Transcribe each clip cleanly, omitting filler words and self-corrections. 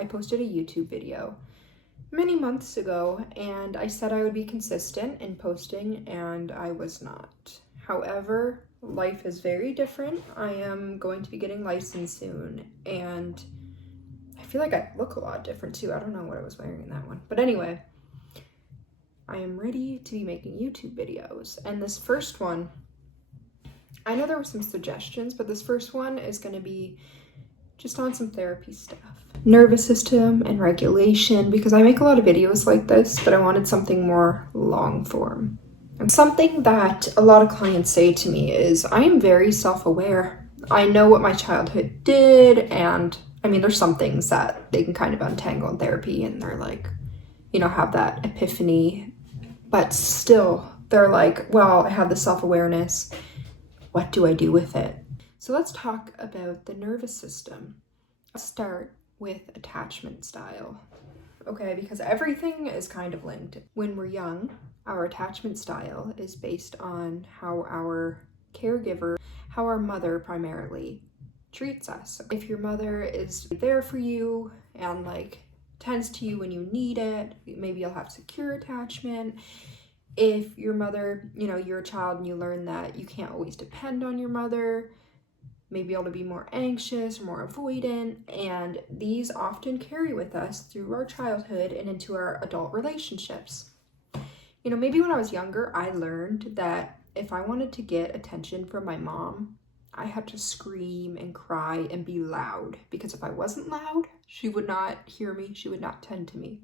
I posted a YouTube video many months ago, and I said I would be consistent in posting, and I was not. However, life is very different. I am going to be getting licensed soon, and I feel like I look a lot different too. I don't know what I was wearing in that one. But anyway, I am ready to be making YouTube videos. And this first one, I know there were some suggestions, but this first one is going to be just on some therapy stuff. Nervous system and regulation, because I make a lot of videos like this, but I wanted something more long form. And something that a lot of clients say to me is, I am very self-aware. I know what my childhood did, and I mean, there's some things that they can kind of untangle in therapy, and they're like, have that epiphany, but still, they're like, well, I have the self-awareness. What do I do with it? So let's talk about the nervous system. Let's start with attachment style, okay? Because everything is kind of linked. When we're young, our attachment style is based on how our caregiver, how our mother primarily treats us. If your mother is there for you and tends to you when you need it, maybe you'll have secure attachment. If your mother, you're a child and you learn that you can't always depend on your mother, maybe able to be more anxious, more avoidant, and these often carry with us through our childhood and into our adult relationships. Maybe when I was younger, I learned that if I wanted to get attention from my mom, I had to scream and cry and be loud, because if I wasn't loud, she would not hear me, she would not tend to me.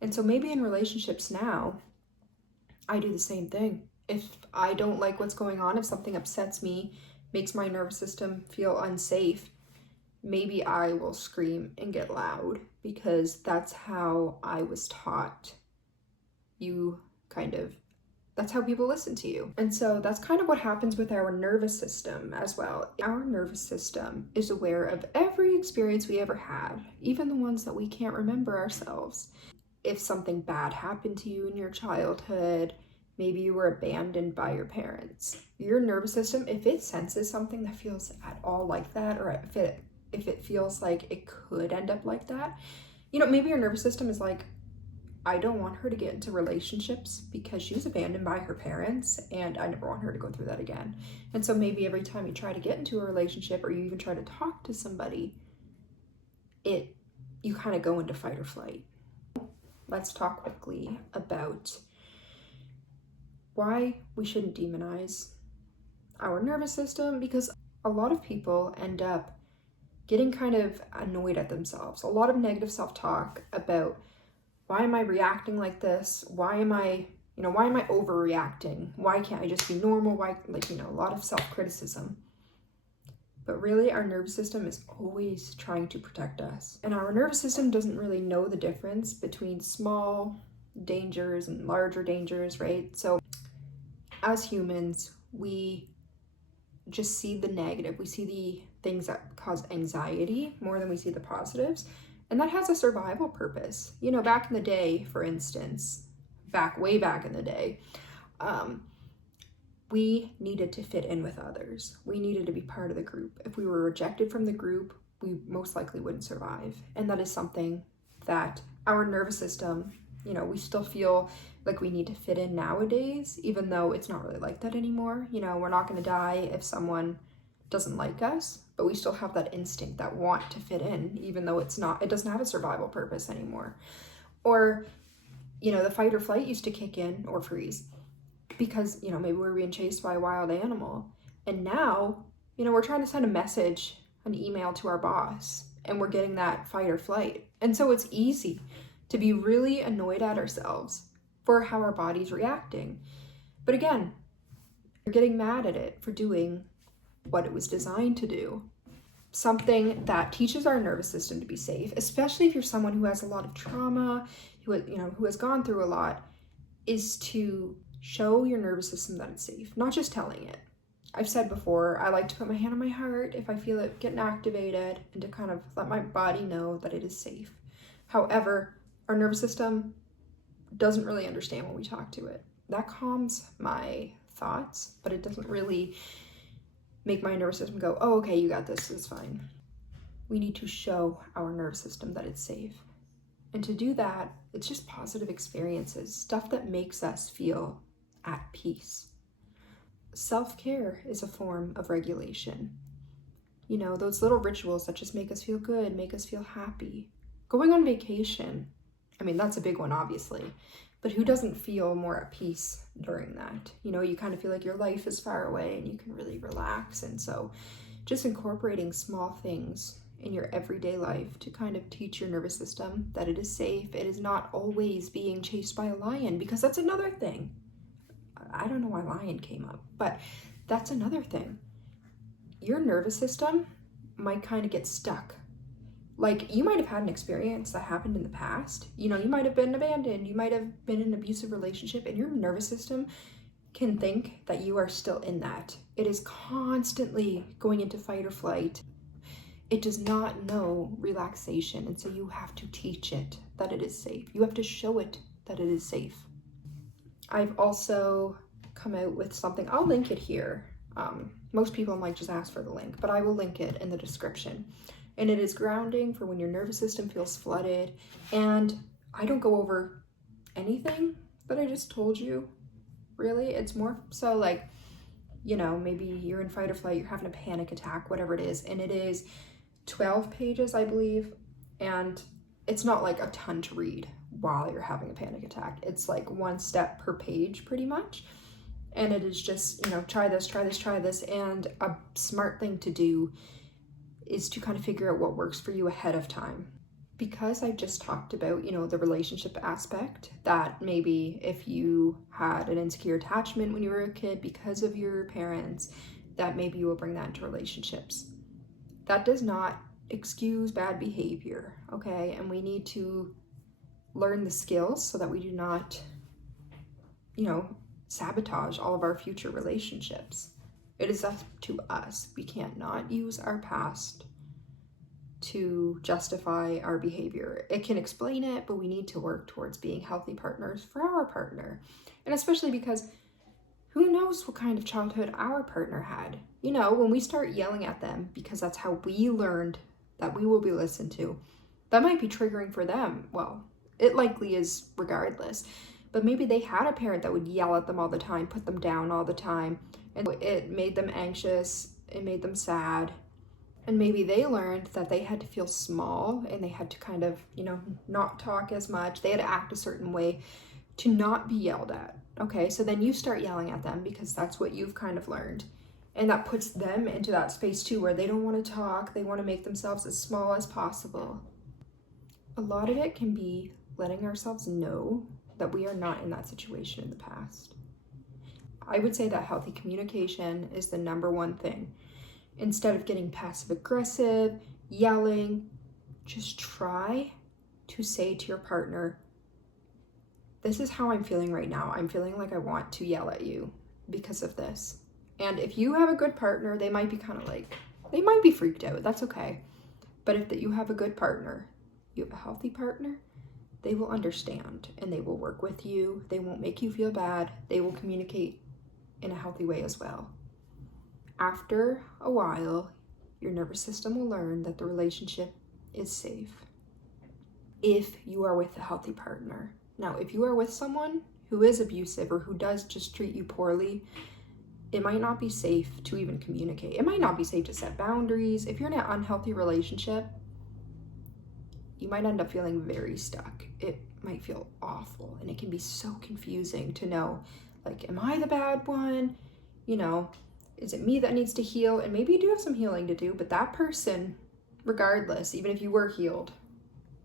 And so maybe in relationships now, I do the same thing. If I don't like what's going on, if something upsets me, makes my nervous system feel unsafe, maybe I will scream and get loud, because that's how I was taught. That's how people listen to you. And so that's kind of what happens with our nervous system as well. Our nervous system is aware of every experience we ever had, even the ones that we can't remember ourselves. If something bad happened to you in your childhood, maybe you were abandoned by your parents, your nervous system, if it senses something that feels at all like that, or if it feels like it could end up like that, maybe your nervous system is like, I don't want her to get into relationships because she's abandoned by her parents, and I never want her to go through that again. And so maybe every time you try to get into a relationship, or you even try to talk to somebody, you kind of go into fight or flight. Let's talk quickly about why we shouldn't demonize our nervous system, because a lot of people end up getting kind of annoyed at themselves. A lot of negative self-talk about, why am I reacting like this? Why am I overreacting? Why can't I just be normal? Why, a lot of self-criticism. But really, our nervous system is always trying to protect us. And our nervous system doesn't really know the difference between small dangers and larger dangers, right? So as humans, we just see the negative. We see the things that cause anxiety more than we see the positives. And that has a survival purpose. Back in the day, for instance, way back in the day, we needed to fit in with others. We needed to be part of the group. If we were rejected from the group, we most likely wouldn't survive. And that is something that our nervous system, we still feel like we need to fit in nowadays, even though it's not really like that anymore. We're not going to die if someone doesn't like us, but we still have that instinct, that want to fit in, even though it doesn't have a survival purpose anymore. Or, the fight or flight used to kick in, or freeze, because, maybe we're being chased by a wild animal. And now, we're trying to send a message, an email to our boss, and we're getting that fight or flight. And so it's easy to be really annoyed at ourselves for how our body's reacting. But again, we're getting mad at it for doing what it was designed to do. Something that teaches our nervous system to be safe, especially if you're someone who has a lot of trauma, who has gone through a lot, is to show your nervous system that it's safe, not just telling it. I've said before, I like to put my hand on my heart if I feel it getting activated, and to kind of let my body know that it is safe. However, our nervous system doesn't really understand when we talk to it. That calms my thoughts, but it doesn't really make my nervous system go, oh, okay, you got this, it's fine. we need to show our nervous system that it's safe. And to do that, it's just positive experiences, stuff that makes us feel at peace. Self-care is a form of regulation. You know, those little rituals that just make us feel good, make us feel happy. Going on vacation, I mean, that's a big one, obviously, but who doesn't feel more at peace during that? You know, you kind of feel like your life is far away and you can really relax. And so just incorporating small things in your everyday life to kind of teach your nervous system that it is safe. It is not always being chased by a lion, because that's another thing. I don't know why lion came up, but that's another thing. Your nervous system might kind of get stuck. Like, you might have had an experience that happened in the past. You know, you might have been abandoned. You might have been in an abusive relationship, and your nervous system can think that you are still in that. It is constantly going into fight or flight. It does not know relaxation, and so you have to teach it that it is safe. You have to show it that it is safe. I've also come out with something, I'll link it here. Most people might just ask for the link, but I will link it in the description. And it is grounding for when your nervous system feels flooded. And I don't go over anything that I just told you, really. It's more so like, you know, maybe you're in fight or flight, you're having a panic attack, whatever it is. And it is 12 pages, I believe. And it's not like a ton to read while you're having a panic attack. It's like one step per page, pretty much. And it is just, you know, try this, try this, try this. And a smart thing to do is to kind of figure out what works for you ahead of time. Because I've just talked about, you know, the relationship aspect, that maybe if you had an insecure attachment when you were a kid because of your parents, that maybe you will bring that into relationships. That does not excuse bad behavior, okay? And we need to learn the skills so that we do not, you know, sabotage all of our future relationships. It is up to us. We can't not use our past to justify our behavior. It can explain it, but we need to work towards being healthy partners for our partner. And especially because who knows what kind of childhood our partner had. You know, when we start yelling at them because that's how we learned that we will be listened to, that might be triggering for them. Well, it likely is regardless. But maybe they had a parent that would yell at them all the time, put them down all the time, and it made them anxious, it made them sad. And maybe they learned that they had to feel small and they had to kind of, you know, not talk as much. They had to act a certain way to not be yelled at. Okay, so then you start yelling at them because that's what you've kind of learned. And that puts them into that space too, where they don't want to talk. They want to make themselves as small as possible. A lot of it can be letting ourselves know that we are not in that situation in the past. I would say that healthy communication is the number one thing. Instead of getting passive aggressive, yelling, just try to say to your partner, this is how I'm feeling right now. I'm feeling like I want to yell at you because of this. And if you have a good partner, they might be kind of like, they might be freaked out. That's okay. But if you have a good partner, you have a healthy partner, they will understand and they will work with you. They won't make you feel bad. They will communicate in a healthy way as well. After a while, your nervous system will learn that the relationship is safe if you are with a healthy partner. Now, if you are with someone who is abusive or who does just treat you poorly, it might not be safe to even communicate. It might not be safe to set boundaries. If you're in an unhealthy relationship, you might end up feeling very stuck. It might feel awful, and it can be so confusing to know, like, am I the bad one? You know, is it me that needs to heal? And maybe you do have some healing to do, but that person, regardless, even if you were healed,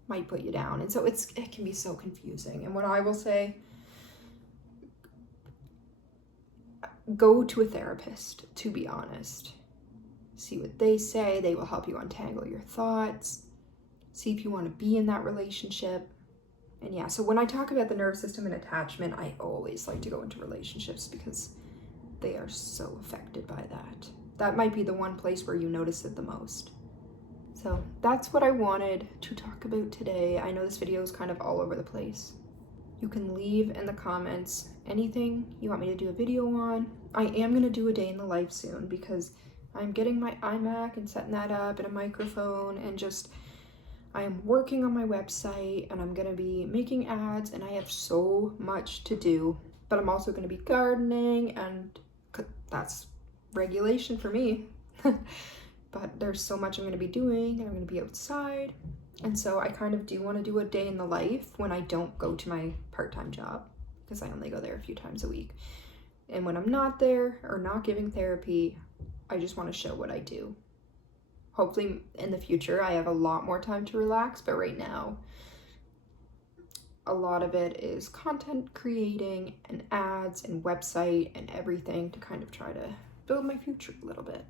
might put you down. And so it can be so confusing. And what I will say, go to a therapist, to be honest. See what they say. They will help you untangle your thoughts. See if you want to be in that relationship. And yeah, so when I talk about the nervous system and attachment, I always like to go into relationships because they are so affected by that. That might be the one place where you notice it the most. So that's what I wanted to talk about today. I know this video is kind of all over the place. You can leave in the comments anything you want me to do a video on. I am going to do a day in the life soon because I'm getting my iMac and setting that up and a microphone, and just I am working on my website, and I'm gonna be making ads, and I have so much to do. But I'm also gonna be gardening, and that's regulation for me. But there's so much I'm gonna be doing, and I'm gonna be outside. And so I kind of do want to do a day in the life when I don't go to my part-time job, because I only go there a few times a week. And when I'm not there or not giving therapy, I just want to show what I do. Hopefully in the future I have a lot more time to relax, but right now a lot of it is content creating and ads and website and everything to kind of try to build my future a little bit.